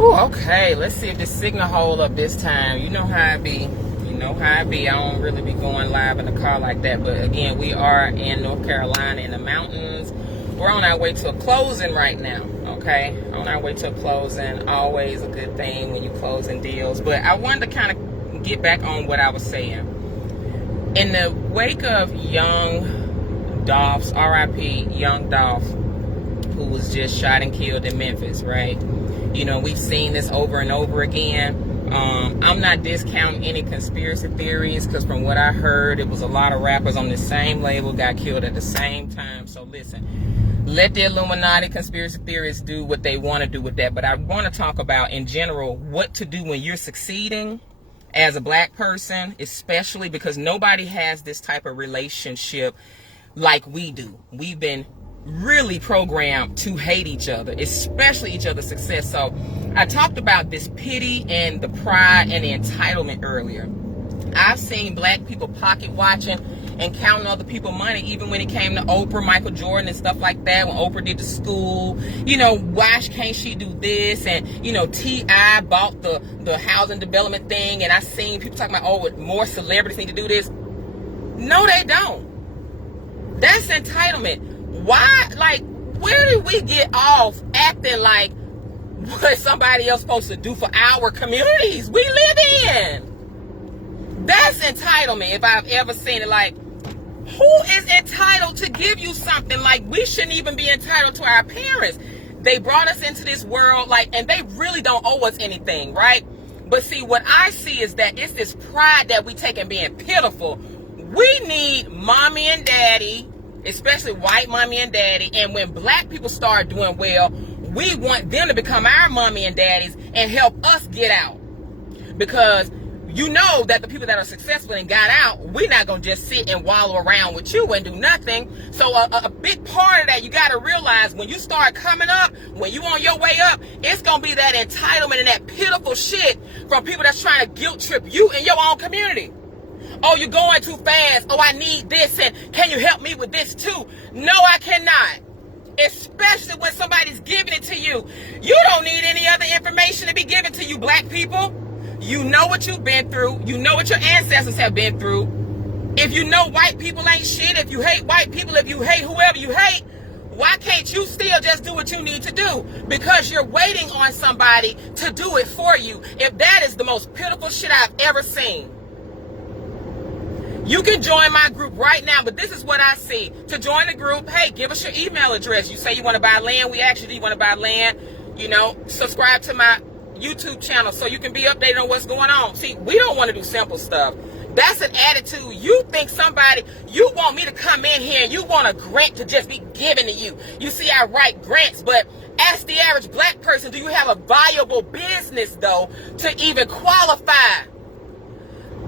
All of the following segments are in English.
Ooh, okay, let's see if this signal hold up this time. You know how it be. I don't really be going live in the car like that. But again, we are in North Carolina in the mountains. We're on our way to a closing right now, okay? On our way to a closing. Always a good thing when you closing deals. But I wanted to kind of get back on what I was saying. In the wake of Young Dolph's, R.I.P. Young Dolph, who was just shot and killed in Memphis, right? We've seen this over and over again. I'm not discounting any conspiracy theories, because from what I heard, it was a lot of rappers on the same label got killed at the same time. So listen, let the Illuminati conspiracy theorists do what they want to do with that. But I want to talk about, in general, what to do when you're succeeding as a black person, especially because nobody has this type of relationship like we do. We've been really programmed to hate each other, especially each other's success. So I talked about this pity and the pride and the entitlement earlier. I've seen black people pocket watching and counting other people's money, even when it came to Oprah, Michael Jordan, and stuff like that. When Oprah did the school, why can't she do this? And T.I. bought the housing development thing, and I seen people talking about, more celebrities need to do this. No, they don't. That's entitlement. Why? Like, where did we get off acting like what somebody else supposed to do for our communities we live in? That's entitlement, if I've ever seen it. Like, who is entitled to give you something? Like, we shouldn't even be entitled to our parents. They brought us into this world, and they really don't owe us anything, right? But see, what I see is that it's this pride that we take in being pitiful. We need mommy and daddy, especially white mommy and daddy. And when black people start doing well, we want them to become our mommy and daddies and help us get out. Because that the people that are successful and got out, we're not going to just sit and wallow around with you and do nothing. So a big part of that, you got to realize, when you start coming up, when you on your way up, it's going to be that entitlement and that pitiful shit from people that's trying to guilt trip you in your own community. Oh, you're going too fast. Oh, I need this, and can you help me with this too? No, I cannot. Especially when somebody's giving it to you. You don't need any other information to be given to you, black people. You know what you've been through. You know what your ancestors have been through. If you know white people ain't shit, if you hate white people, if you hate whoever you hate, why can't you still just do what you need to do? Because you're waiting on somebody to do it for you. If that is the most pitiful shit I've ever seen. You can join my group right now, but this is what I see. To join the group, hey, give us your email address. You say you want to buy land. We actually want to buy land. Subscribe to my YouTube channel so you can be updated on what's going on. See, we don't want to do simple stuff. That's an attitude. You think you want me to come in here and you want a grant to just be given to you. You see, I write grants, but ask the average black person, do you have a viable business, though, to even qualify?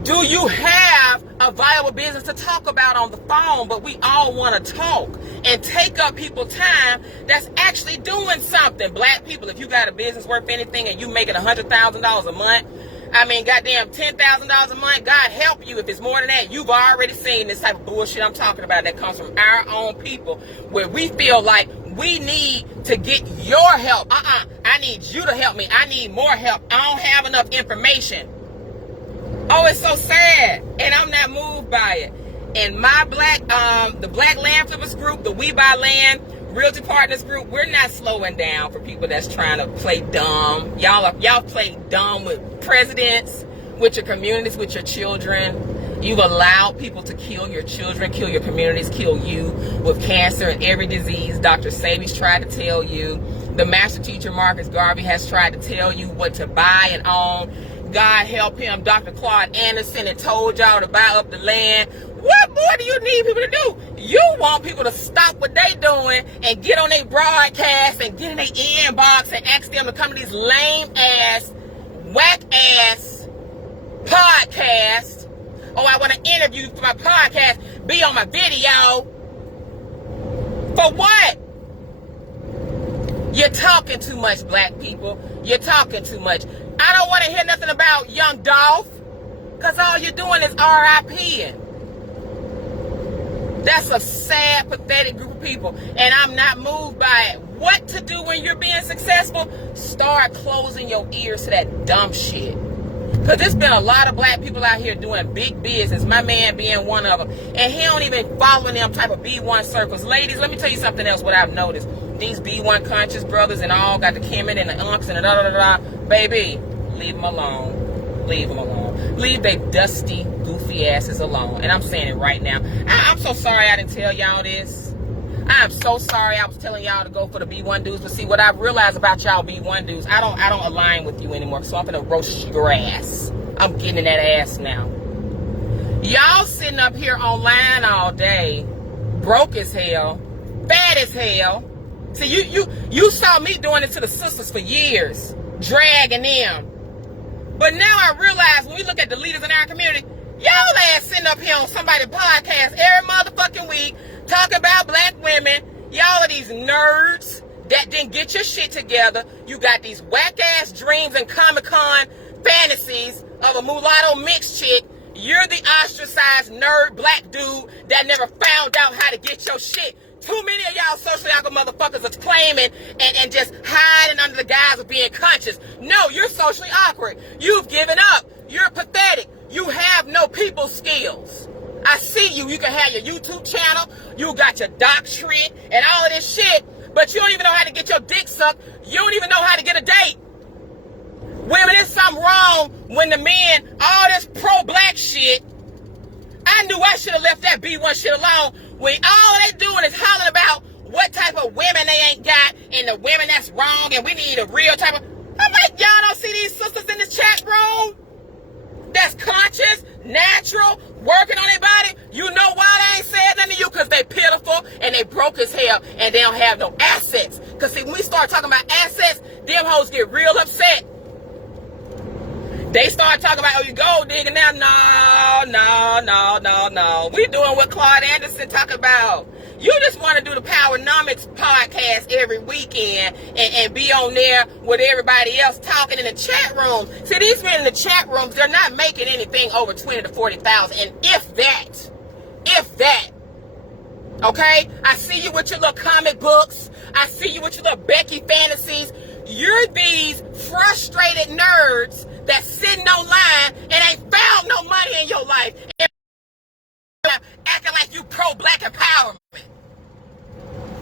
Do you have a viable business to talk about on the phone? But we all want to talk and take up people's time that's actually doing something. Black people, if you got a business worth anything and you making $100,000 a month, goddamn $10,000 a month, God help you. If it's more than that, you've already seen this type of bullshit I'm talking about that comes from our own people, where we feel like we need to get your help. I need you to help me. I need more help. I don't have enough information. Oh, it's so sad, and I'm not moved by it. And my the Black Land Flippers group, the We Buy Land Realty Partners group, we're not slowing down for people that's trying to play dumb. Y'all play dumb with presidents, with your communities, with your children. You've allowed people to kill your children, kill your communities, kill you with cancer and every disease. Dr. Sabi's tried to tell you. The master teacher, Marcus Garvey, has tried to tell you what to buy and own. God help him, Dr. Claude Anderson, and told y'all to buy up the land. What more do you need people to do? You want people to stop what they doing and get on their broadcast and get in their inbox and ask them to come to these lame-ass, whack-ass podcasts. Oh, I want to interview for my podcast. Be on my video. For what? You're talking too much, black people. You're talking too much. I don't want to hear nothing about Young Dolph, because all you're doing is RIPing. That's a sad, pathetic group of people, and I'm not moved by it what to do when you're being successful, start closing your ears to that dumb shit. Because there's been a lot of black people out here doing big business, my man being one of them, and he don't even follow them type of B1 circles. Ladies, let me tell you something else, what I've noticed. These B1 conscious brothers and all got the Kemet and the unks and the da-da-da-da. Baby, leave them alone. Leave them alone. Leave they dusty, goofy asses alone. And I'm saying it right now. I'm so sorry I didn't tell y'all this. I am so sorry I was telling y'all to go for the B1 dudes. But see, what I've realized about y'all B1 dudes, I don't align with you anymore. So I'm gonna roast your ass. I'm getting in that ass now. Y'all sitting up here online all day, broke as hell, fat as hell. See, you saw me doing it to the sisters for years, dragging them. But now I realize when we look at the leaders in our community, y'all ass sitting up here on somebody's podcast every motherfucking week, talking about black women. Y'all are these nerds that didn't get your shit together. You got these whack-ass dreams and Comic-Con fantasies of a mulatto mixed chick. You're the ostracized nerd black dude that never found out how to get your shit. Too many of y'all socially awkward motherfuckers are claiming and just hiding under the guise of being conscious. No, you're socially awkward. You've given up. You're pathetic. You have no people skills. I see you. You can have your YouTube channel. You got your doctorate and all of this shit, but you don't even know how to get your dick sucked. You don't even know how to get a date. Women, there's something wrong when the men, all this pro-black shit. I knew I should have left that B1 shit alone when all they doing is hollering about what type of women they ain't got and the women that's wrong and we need a real type of... I'm like, y'all don't see these sisters in this chat room? That's conscious, natural, working on their body. You know why they ain't said nothing to you? Because they pitiful and they broke as hell and they don't have no assets. Because see, when we start talking about assets, them hoes get real upset. They start talking about, oh, you gold digging now. No. We doing what Claude Anderson talk about. You just want to do the Powernomics podcast every weekend and be on there with everybody else talking in the chat room. See, these men in the chat rooms, they're not making anything over 20 to 40,000. And if that, okay? I see you with your little comic books. I see you with your little Becky fantasies. You're these frustrated nerds that's sitting online and ain't found no money in your life. And acting like you pro-black empowerment.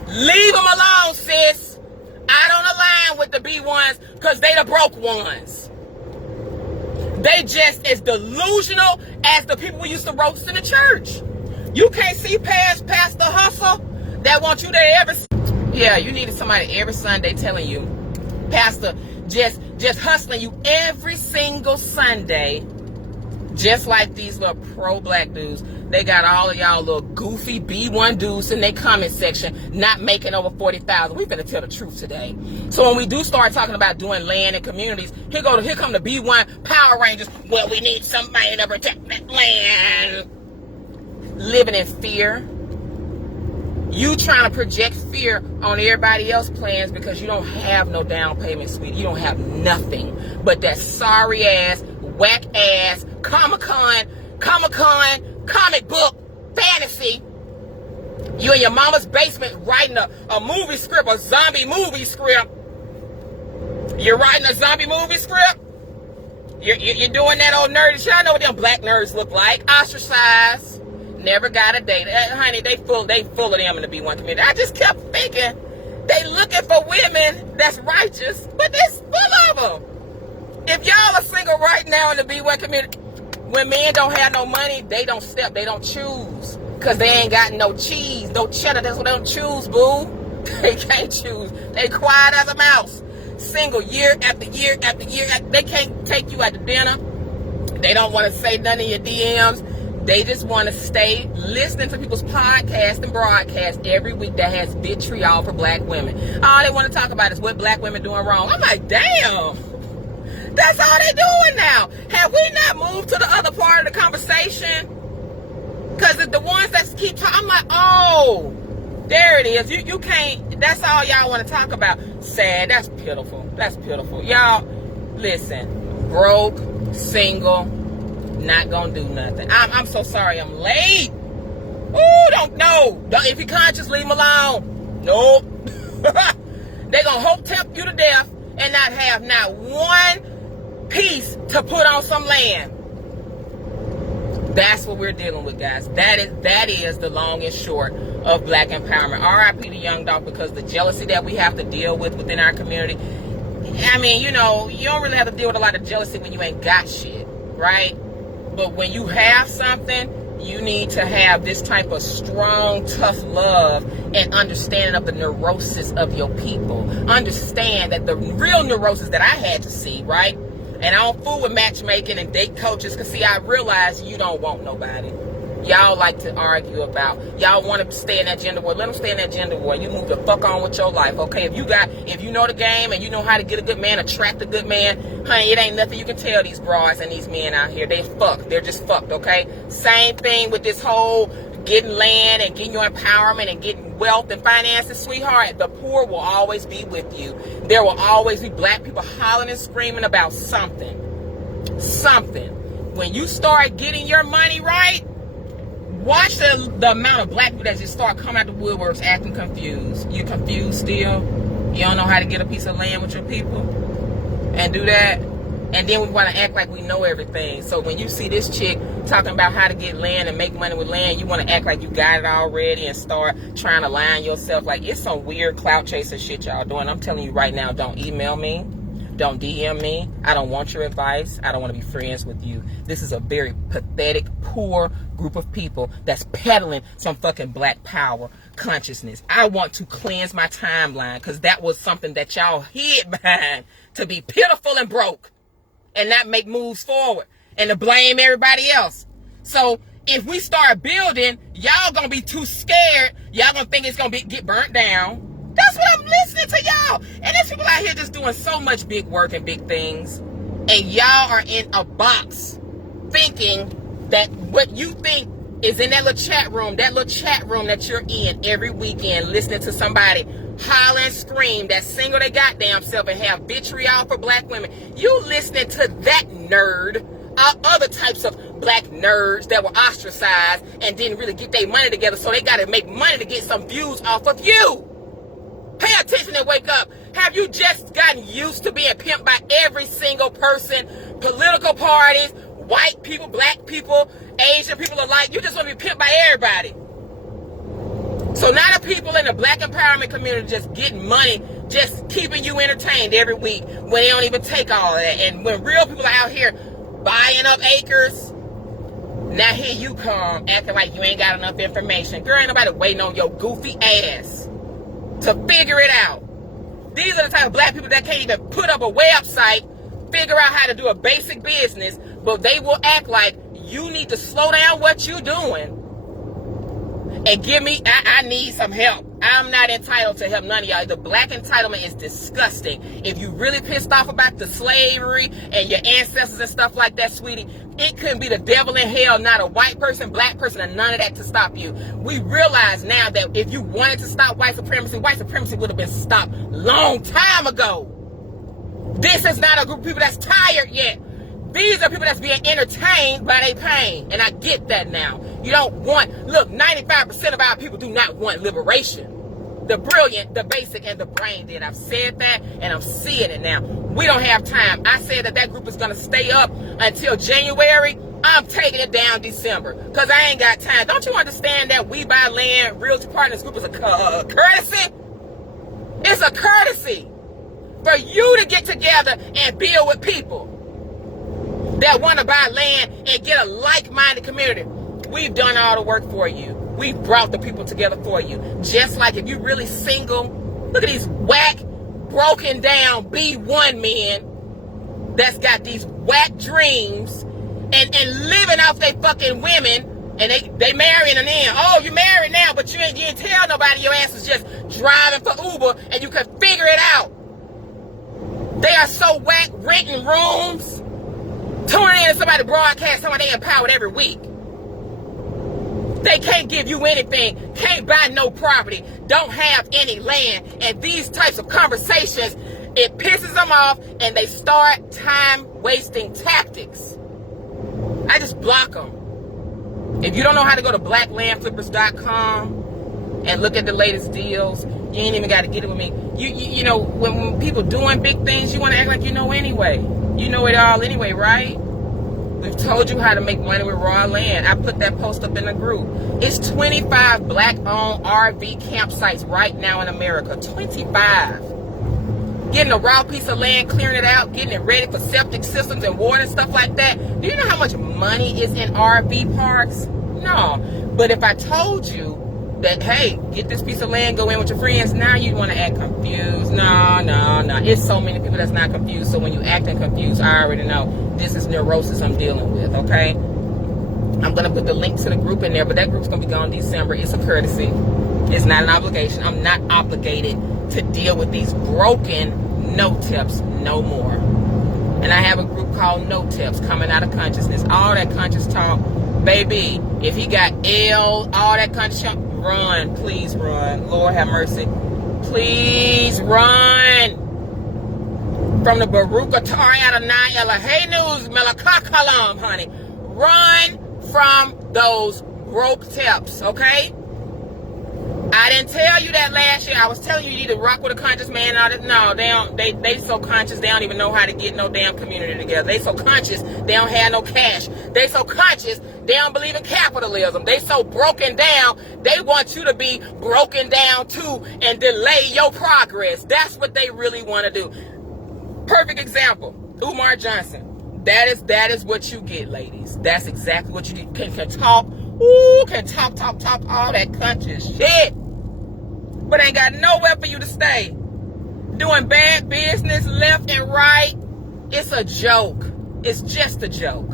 Leave them alone, sis. I don't align with the B1s because they the broke ones. They just as delusional as the people we used to roast in the church. You can't see past the hustle that want you there every... Yeah, you needed somebody every Sunday telling you, Pastor, just hustling you every single Sunday, just like these little pro-black dudes. They got all of y'all little goofy B1 dudes in their comment section not making over 40,000. We better tell the truth today. So when we do start talking about doing land and communities, here come the B1 Power Rangers. Well, we need somebody to protect that land. Living in fear. You trying to project fear on everybody else's plans because you don't have no down payment, sweetie. You don't have nothing but that sorry ass, whack ass, Comic-Con, comic book fantasy. You in your mama's basement writing a movie script, a zombie movie script. You're writing a zombie movie script? You're doing that old nerdy shit. I know what them black nerds look like. Ostracized. Never got a date. Honey, they full of them in the B1 community. I just kept thinking they looking for women that's righteous, but there's full of them. If y'all are single right now in the B1 community, when men don't have no money, they don't step, they don't choose. Because they ain't got no cheese, no cheddar. That's what they don't choose, boo. They can't choose. They quiet as a mouse. Single year after year after year. They can't take you out to dinner. They don't want to say none of your DMs. They just want to stay listening to people's podcasts and broadcasts every week that has vitriol for black women. All they want to talk about is what black women doing wrong. I'm like, damn. That's all they doing now. Have we not moved to the other part of the conversation? Because the ones that keep talking, I'm like, oh, there it is. You can't, that's all y'all want to talk about. Sad. That's pitiful. That's pitiful. Y'all, listen, broke, single, not gonna do nothing. I'm so sorry I'm late. Ooh, don't. If you're conscious, leave him alone. Nope. They're going to hotep you to death and not have not one piece to put on some land. That's what we're dealing with, guys. That is the long and short of black empowerment. R.I.P. to Young Dolph, because the jealousy that we have to deal with within our community. I mean, you know, you don't really have to deal with a lot of jealousy when you ain't got shit, right? But when you have something, you need to have this type of strong, tough love and understanding of the neurosis of your people. Understand that the real neurosis that I had to see, right? And I don't fool with matchmaking and date coaches, because see, I realize you don't want nobody. Y'all like to argue about, y'all want to stay in that gender war. Let them stay in that gender war. You move the fuck on with your life, okay? If you know the game and you know how to get a good man, attract a good man, honey, it ain't nothing you can tell these broads and these men out here. They fucked. They're just fucked, okay? Same thing with this whole getting land and getting your empowerment and getting wealth and finances, sweetheart. The poor will always be with you. There will always be black people hollering and screaming about something. Something. When you start getting your money right, watch the amount of black people that just start coming out the woodworks acting confused. You confused still? You don't know how to get a piece of land with your people? And do that? And then we want to act like we know everything. So when you see this chick talking about how to get land and make money with land, you want to act like you got it already and start trying to line yourself. Like, it's some weird clout chaser shit y'all doing. I'm telling you right now, don't email me. Don't DM me. I don't want your advice. I don't want to be friends with you. This is a very pathetic, poor group of people that's peddling some fucking black power consciousness. I want to cleanse my timeline, because that was something that y'all hid behind to be pitiful and broke and not make moves forward and to blame everybody else. So if we start building, y'all gonna be too scared. Y'all gonna think it's gonna get burnt down. That's what I'm listening to y'all. And there's people out here just doing so much big work and big things. And y'all are in a box thinking that what you think is in that little chat room that you're in every weekend, listening to somebody holler and scream that single their goddamn self and have vitriol for black women. You listening to that nerd, other types of black nerds that were ostracized and didn't really get their money together, so they got to make money to get some views off of you. Pay attention and wake up. Have you just gotten used to being pimped by every single person, political parties, white people, black people, Asian people alike? You just want to be pimped by everybody. So now the people in the black empowerment community just getting money, just keeping you entertained every week when they don't even take all of that. And when real people are out here buying up acres, now here you come acting like you ain't got enough information. Girl, ain't nobody waiting on your goofy ass to figure it out. These are the type of black people that can't even put up a website, figure out how to do a basic business, but they will act like you need to slow down what you're doing and give me, I need some help. I'm not entitled to help none of y'all. The black entitlement is disgusting. If you really pissed off about the slavery and your ancestors and stuff like that, sweetie, it couldn't be the devil in hell, not a white person, black person, and none of that to stop you. We realize now that if you wanted to stop white supremacy would have been stopped long time ago. This is not a group of people that's tired yet. These are people that's being entertained by their pain. And I get that now. You don't want, look, 95% of our people do not want liberation. The brilliant, the basic, and the brain dead. I've said that, and I'm seeing it now. We don't have time. I said that group is going to stay up until January. I'm taking it down December, because I ain't got time. Don't you understand that We Buy Land Realty Partners Group is a courtesy? It's a courtesy for you to get together and build with people that want to buy land and get a like-minded community. We've done all the work for you. We've brought the people together for you. Just like if you're really single, look at these whack, broken down B1 men that's got these whack dreams and living off their fucking women, and they marrying and then, oh, you married now, but you didn't tell nobody. Your ass is just driving for Uber and you can figure it out. They are so whack, renting rooms, tuning in to somebody broadcast somebody they empowered every week. They can't give you anything, can't buy no property, don't have any land. And these types of conversations, it pisses them off and they start time-wasting tactics. I just block them. If you don't know how to go to blacklandflippers.com and look at the latest deals, You ain't even got to get it with me. You know, when people doing big things, you want to act like you know anyway. You know it all anyway, right? We've told you how to make money with raw land. I put that post up in the group. It's 25 black-owned RV campsites right now in America. 25. Getting a raw piece of land, clearing it out, getting it ready for septic systems and water and stuff like that. Do you know how much money is in RV parks? No. But if I told you that, hey, get this piece of land, go in with your friends, now you want to act confused. No. It's so many people that's not confused. So when you acting confused, I already know this is neurosis I'm dealing with, okay? I'm going to put the link to the group in there, but that group's going to be gone in December. It's a courtesy. It's not an obligation. I'm not obligated to deal with these broken no-tips no more. And I have a group called no-tips, coming out of consciousness. All that conscious talk, baby, if he got all that conscious talk, run, please run. Lord have mercy. Please run. From the Baruch Atari out of Nine Ella. Hey news, Melakakalam, honey. Run from those broke tips, okay? I didn't tell you that last year. I was telling you need to rock with a conscious man. No, they so conscious they don't even know how to get no damn community together. They so conscious they don't have no cash. They so conscious they don't believe in capitalism. They so broken down they want you to be broken down too and delay your progress. That's what they really want to do. Perfect example, Umar Johnson. That is what you get, ladies. That's exactly what you do. Can talk. Ooh, can talk all that conscious shit. But ain't got nowhere for you to stay. Doing bad business left and right. It's a joke. It's just a joke.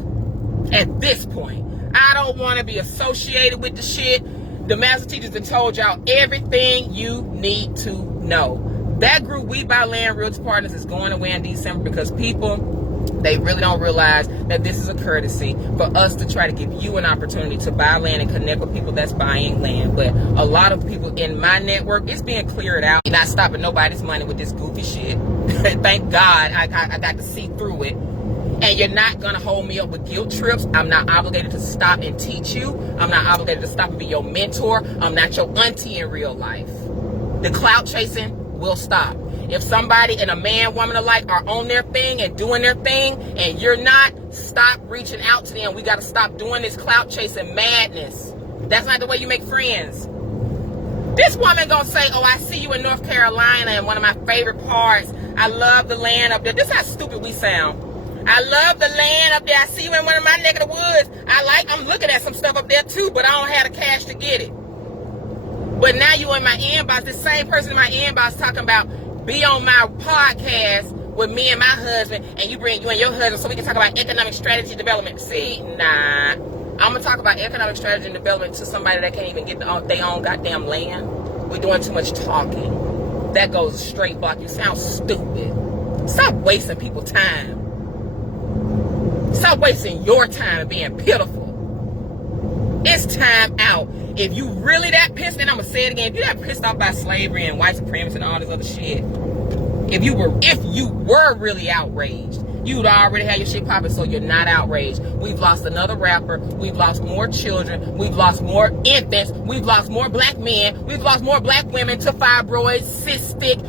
At this point, I don't want to be associated with the shit. The master teachers have told y'all everything you need to know. That group, We Buy Land Realty Partners, is going away in December because people, they really don't realize that this is a courtesy for us to try to give you an opportunity to buy land and connect with people that's buying land. But a lot of people in my network, it's being cleared out. You're not stopping nobody's money with this goofy shit. Thank God I got to see through it. And you're not going to hold me up with guilt trips. I'm not obligated to stop and teach you. I'm not obligated to stop and be your mentor. I'm not your auntie in real life. The clout chasing will stop. If somebody and a man, woman alike are on their thing and doing their thing and you're not, stop reaching out to them. We got to stop doing this clout chasing madness. That's not the way you make friends. This woman gonna say, oh, I see you in North Carolina and one of my favorite parts. I love the land up there. This is how stupid we sound. I love the land up there. I see you in one of my neck of the woods. I'm looking at some stuff up there too, but I don't have the cash to get it. But now you in my inbox, this same person in my inbox talking about be on my podcast with me and my husband, and you bring you and your husband so we can talk about economic strategy development. See, nah. I'm going to talk about economic strategy and development to somebody that can't even get their own goddamn land. We're doing too much talking. That goes straight block. You sound stupid. Stop wasting people's time. Stop wasting your time and being pitiful. It's time out. If you really that pissed, and I'm going to say it again, if you're that pissed off by slavery and white supremacy and all this other shit, if you were really outraged, you'd already have your shit popping, so you're not outraged. We've lost another rapper. We've lost more children. We've lost more infants. We've lost more black men. We've lost more black women to fibroids, cystic.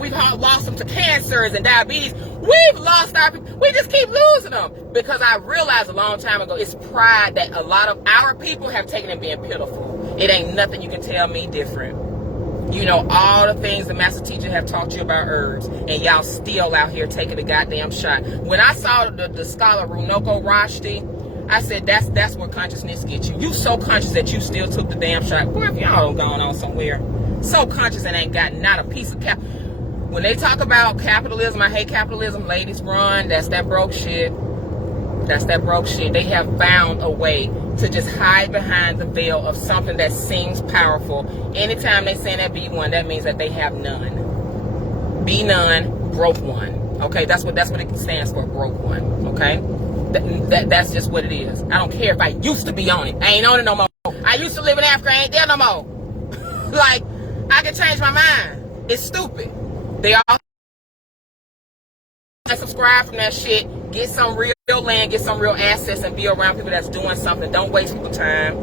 We've lost them to cancers and diabetes. We've lost our people. We just keep losing them. Because I realized a long time ago, it's pride that a lot of our people have taken in being pitiful. It ain't nothing you can tell me different. All the things the master teacher have taught you about herbs, and y'all still out here taking a goddamn shot. When I saw the scholar Runoko Rashdi, I said, that's where consciousness gets you. You so conscious that you still took the damn shot. Boy, if y'all going on somewhere. So conscious and ain't got not a piece of cap. When they talk about capitalism, I hate capitalism. Ladies, run. That's that broke shit. That's that broke shit. They have found a way to just hide behind the veil of something that seems powerful. Anytime they say that be one, that means that they have none. Be none, broke one. Okay, that's what it stands for, broke one. Okay, that's just what it is. I don't care if I used to be on it. I ain't on it no more. I used to live in Africa. I ain't there no more. Like, I can change my mind. It's stupid. They all subscribe from that shit. Get some real land, get some real assets, and be around people that's doing something. Don't waste people's time.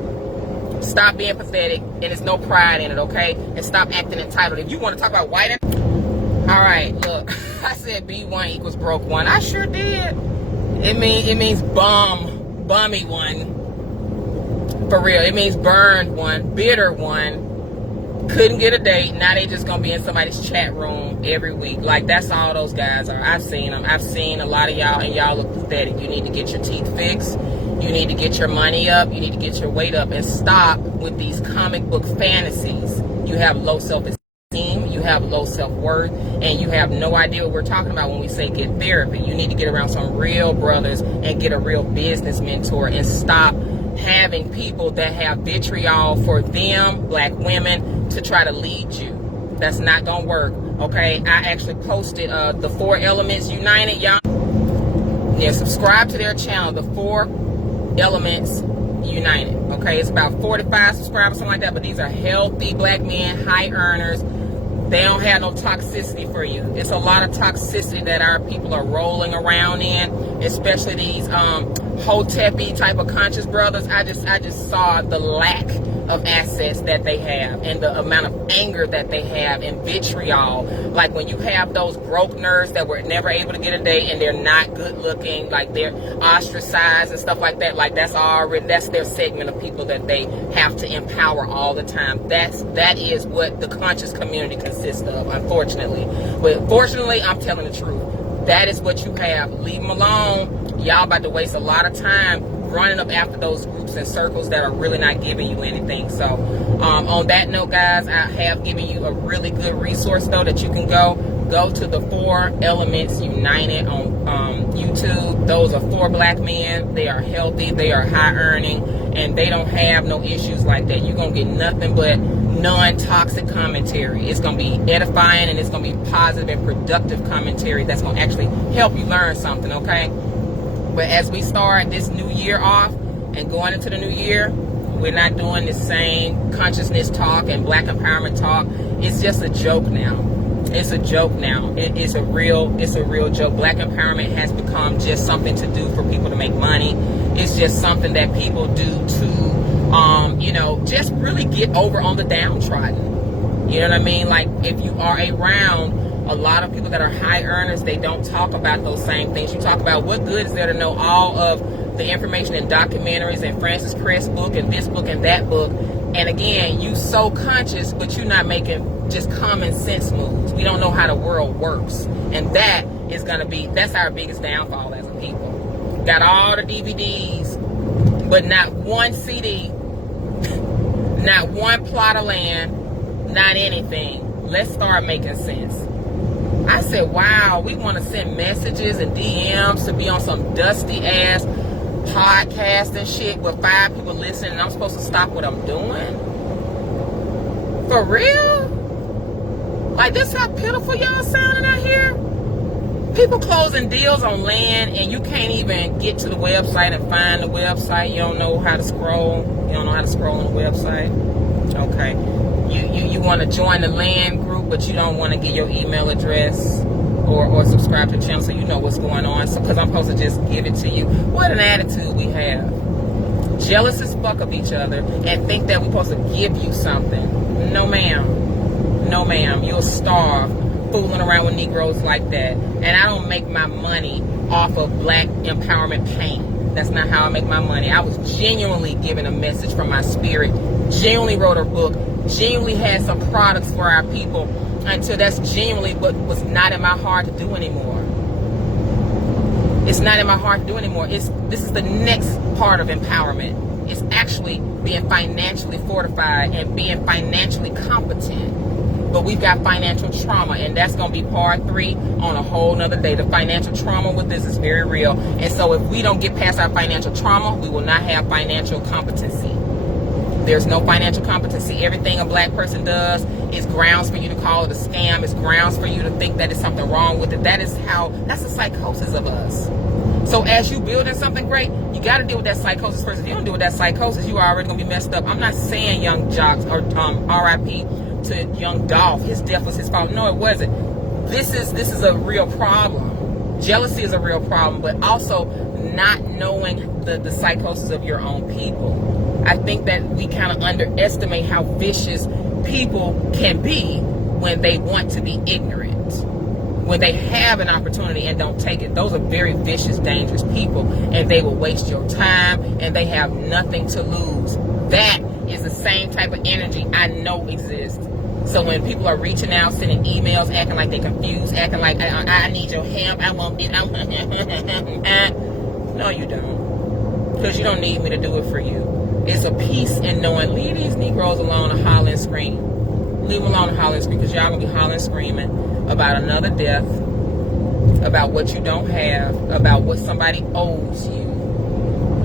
Stop being pathetic, and there's no pride in it, okay? And stop acting entitled. If you want to talk about white, all right, look, I said B1 equals broke one. I sure did. It means bummy one. For real, it means burned one, bitter one. Couldn't get a date. Now they just gonna be in somebody's chat room every week. Like, that's all those guys are. I've seen them. I've seen a lot of y'all, and y'all look pathetic. You need to get your teeth fixed. You need to get your money up. You need to get your weight up, and stop with these comic book fantasies. You have low self-esteem, you have low self-worth, and you have no idea what we're talking about when we say get therapy. You need to get around some real brothers and get a real business mentor, and stop having people that have vitriol for them, black women, to try to lead you. That's not gonna work, okay? I actually posted the 4 Elements United, y'all. Yeah, subscribe to their channel, the 4 Elements United, okay? It's about 45 subscribers, something like that, but these are healthy black men, high earners. They don't have no toxicity for you. It's a lot of toxicity that our people are rolling around in, especially these hotep-y type of conscious brothers. I just saw the lack of assets that they have, and the amount of anger that they have, and vitriol. Like, when you have those broke nerds that were never able to get a date, and they're not good looking, like they're ostracized and stuff like that, like that's their segment of people that they have to empower all the time. That is what the conscious community consists of, unfortunately. But fortunately, I'm telling the truth. That is what you have. Leave them alone. Y'all about to waste a lot of time running up after those groups and circles that are really not giving you anything. So on that note, guys, I have given you a really good resource, though, that you can go to the 4 Elements United on YouTube. Those are 4 black men. They are healthy, they are high earning, and they don't have no issues like that. You're gonna get nothing but non-toxic commentary. It's gonna be edifying, and it's gonna be positive and productive commentary that's gonna actually help you learn something, okay? But as we start this new year off and going into the new year, we're not doing the same consciousness talk and black empowerment talk. It's just a joke now. It's a joke now. It's a real joke. Black empowerment has become just something to do for people to make money. It's just something that people do to, just really get over on the downtrodden. You know what I mean? Like, if you are around a lot of people that are high earners, they don't talk about those same things. You talk about what good is there to know all of the information in documentaries and Francis Crest's book and this book and that book. And again, you so conscious, but you're not making just common sense moves. We don't know how the world works. And that's our biggest downfall as a people. Got all the DVDs, but not one CD, not one plot of land, not anything. Let's start making sense. I said, wow, we want to send messages and DMs to be on some dusty ass podcast and shit with 5 people listening, and I'm supposed to stop what I'm doing? For real? Like, this how pitiful y'all sounding out here? People closing deals on land, and you can't even get to the website and find the website. You don't know how to scroll. You don't know how to scroll on the website. Okay. You want to join the land group, but you don't want to get your email address or subscribe to the channel so you know what's going on. So, because I'm supposed to just give it to you. What an attitude we have. Jealous as fuck of each other and think that we're supposed to give you something. No, ma'am. No, ma'am. You'll starve fooling around with Negroes like that. And I don't make my money off of black empowerment pain. That's not how I make my money. I was genuinely given a message from my spirit, genuinely wrote a book, genuinely had some products for our people, until that's genuinely what was not in my heart to do anymore. It's not in my heart to do anymore. This is the next part of empowerment. It's actually being financially fortified and being financially competent. But we've got financial trauma, and that's going to be part 3 on a whole nother day. The financial trauma with this is very real. And so if we don't get past our financial trauma, we will not have financial competency. There's no financial competency. Everything a black person does is grounds for you to call it a scam. It's grounds for you to think that there's something wrong with it. That's the psychosis of us. So as you building something great, you got to deal with that psychosis first. If you don't deal with that psychosis, you are already going to be messed up. I'm not saying Young Jocks or RIP to Young Dolph. His death was his fault. No, it wasn't. This is a real problem. Jealousy is a real problem, but also not knowing the psychosis of your own people. I think that we kind of underestimate how vicious people can be when they want to be ignorant. When they have an opportunity and don't take it. Those are very vicious, dangerous people, and they will waste your time, and they have nothing to lose. That is the same type of energy I know exists. So when people are reaching out, sending emails, acting like they're confused, acting like, I need your help, I want it, no, you don't. Because you don't need me to do it for you. It's a peace in knowing, leave these Negroes alone and holler and scream. Leave them alone and holler and scream, because y'all going to be hollering and screaming about another death, about what you don't have, about what somebody owes you.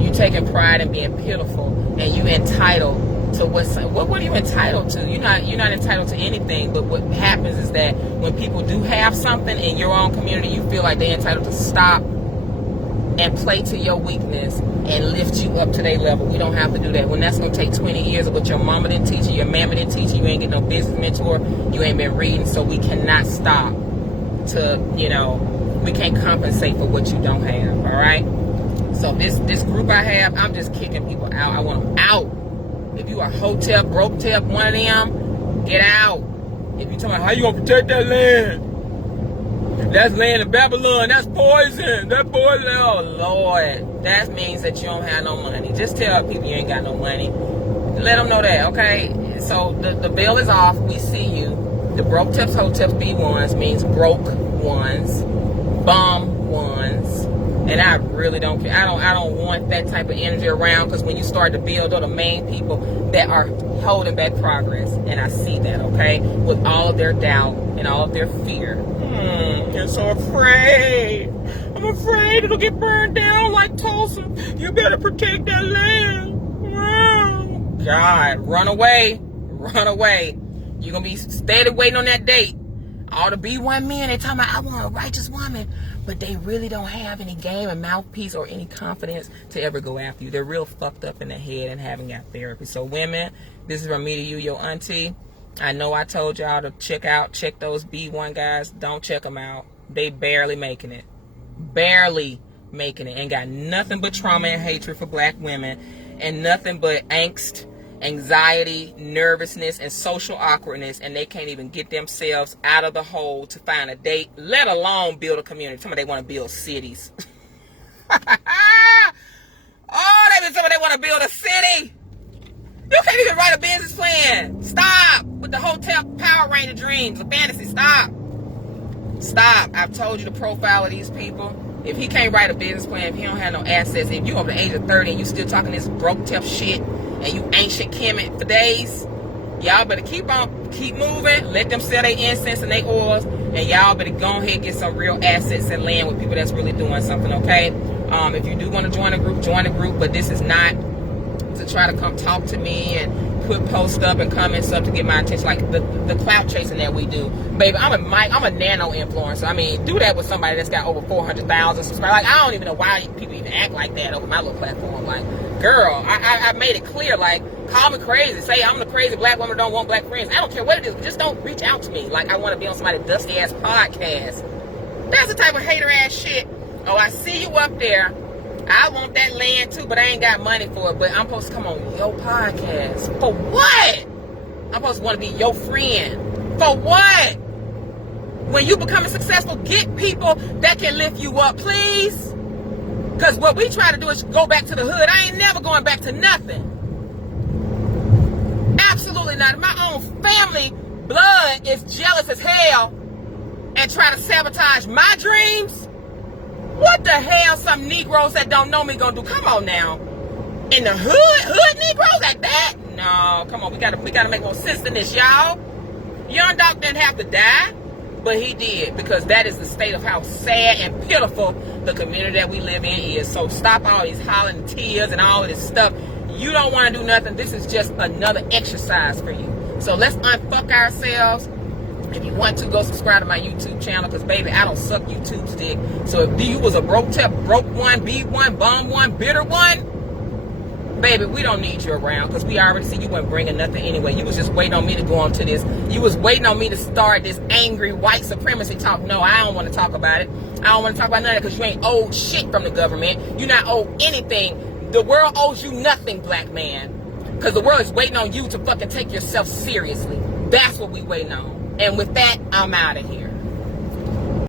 You taking pride in being pitiful, and you entitled to what are you entitled to? You're not entitled to anything. But what happens is that when people do have something in your own community, you feel like they're entitled to stop and play to your weakness and lift you up to their level. We don't have to do that. When that's going to take 20 years of what your mama didn't teach you, your mama didn't teach you, you ain't get no business mentor, you ain't been reading, so we cannot stop to, we can't compensate for what you don't have, all right? So this group I have, I'm just kicking people out. I want them out. If you are hotep, broketep, one of them, get out. If you're talking about how you going to protect that land, that's land of Babylon. That's poison. That poison. Oh, Lord. That means that you don't have no money. Just tell people you ain't got no money. Let them know that, okay? So the bill is off. We see you. The broke tips, hoteps, B1s means broke ones, bum ones. And I really don't care. I don't want that type of energy around, because when you start to build, they're the main people that are holding back progress. And I see that, okay? With all of their doubt and all of their fear. You're so afraid. I'm afraid it'll get burned down like Tulsa. You better protect that land. Wow. God, run away. Run away. You're going to be steady waiting on that date. All the B1 men, they talking about, I want a righteous woman. But they really don't have any game and mouthpiece or any confidence to ever go after you. They're real fucked up in the head and haven't got therapy. So women, this is from me to you, your auntie. I know I told y'all to check those B1 guys. Don't check them out. They barely making it. Barely making it. Ain't got nothing but trauma and hatred for black women, and nothing but angst, anxiety, nervousness, and social awkwardness, and they can't even get themselves out of the hole to find a date, let alone build a community. Some of they want to build cities. Oh, they been telling they want to build a city. You can't even write a business plan. Stop with the hotel Power Ranger dreams, the fantasy. Stop. Stop. I've told you the profile of these people. If he can't write a business plan, if he don't have no assets, if you over the age of 30 and you still talking this broke tough shit, and you ancient Kemet for days, y'all better keep moving. Let them sell their incense and their oils, and y'all better go ahead and get some real assets and land with people that's really doing something, okay? If you do want to join a group, but this is not to try to come talk to me and put posts up and comments up to get my attention, like the clout chasing that we do. Baby, I'm a nano influencer. I mean, do that with somebody that's got over 400,000 subscribers. Like, I don't even know why people even act like that over my little platform. Like, girl, I made it clear, like, call me crazy. Say I'm the crazy black woman that don't want black friends. I don't care what it is, but just don't reach out to me like I want to be on somebody's dusty ass podcast. That's the type of hater ass shit. Oh, I see you up there. I want that land too, but I ain't got money for it. But I'm supposed to come on your podcast. For what? I'm supposed to want to be your friend. For what? When you becoming successful, get people that can lift you up, please. Because what we try to do is go back to the hood. I ain't never going back to nothing. Absolutely not. My own family blood is jealous as hell and try to sabotage my dreams. What the hell some Negroes that don't know me gonna do? Come on now. In the hood Negroes like that? No, come on. We gotta make more sense than this, y'all. Young Dolph didn't have to die, but he did, because that is the state of how sad and pitiful the community that we live in is. So stop all these hollering tears and all of this stuff. You don't want to do nothing. This is just another exercise for you. So let's unfuck ourselves. If you want to, go subscribe to my YouTube channel, because, baby, I don't suck YouTube's dick. So if you was a broke one, B1, bum one, bitter one, baby, we don't need you around, because we already see you weren't bringing nothing anyway. You was just waiting on me to go on to this. You was waiting on me to start this angry white supremacy talk. No, I don't want to talk about it. I don't want to talk about none of it, because you ain't owed shit from the government. You're not owed anything. The world owes you nothing, black man. Because the world is waiting on you to fucking take yourself seriously. That's what we waiting on. And with that, I'm out of here.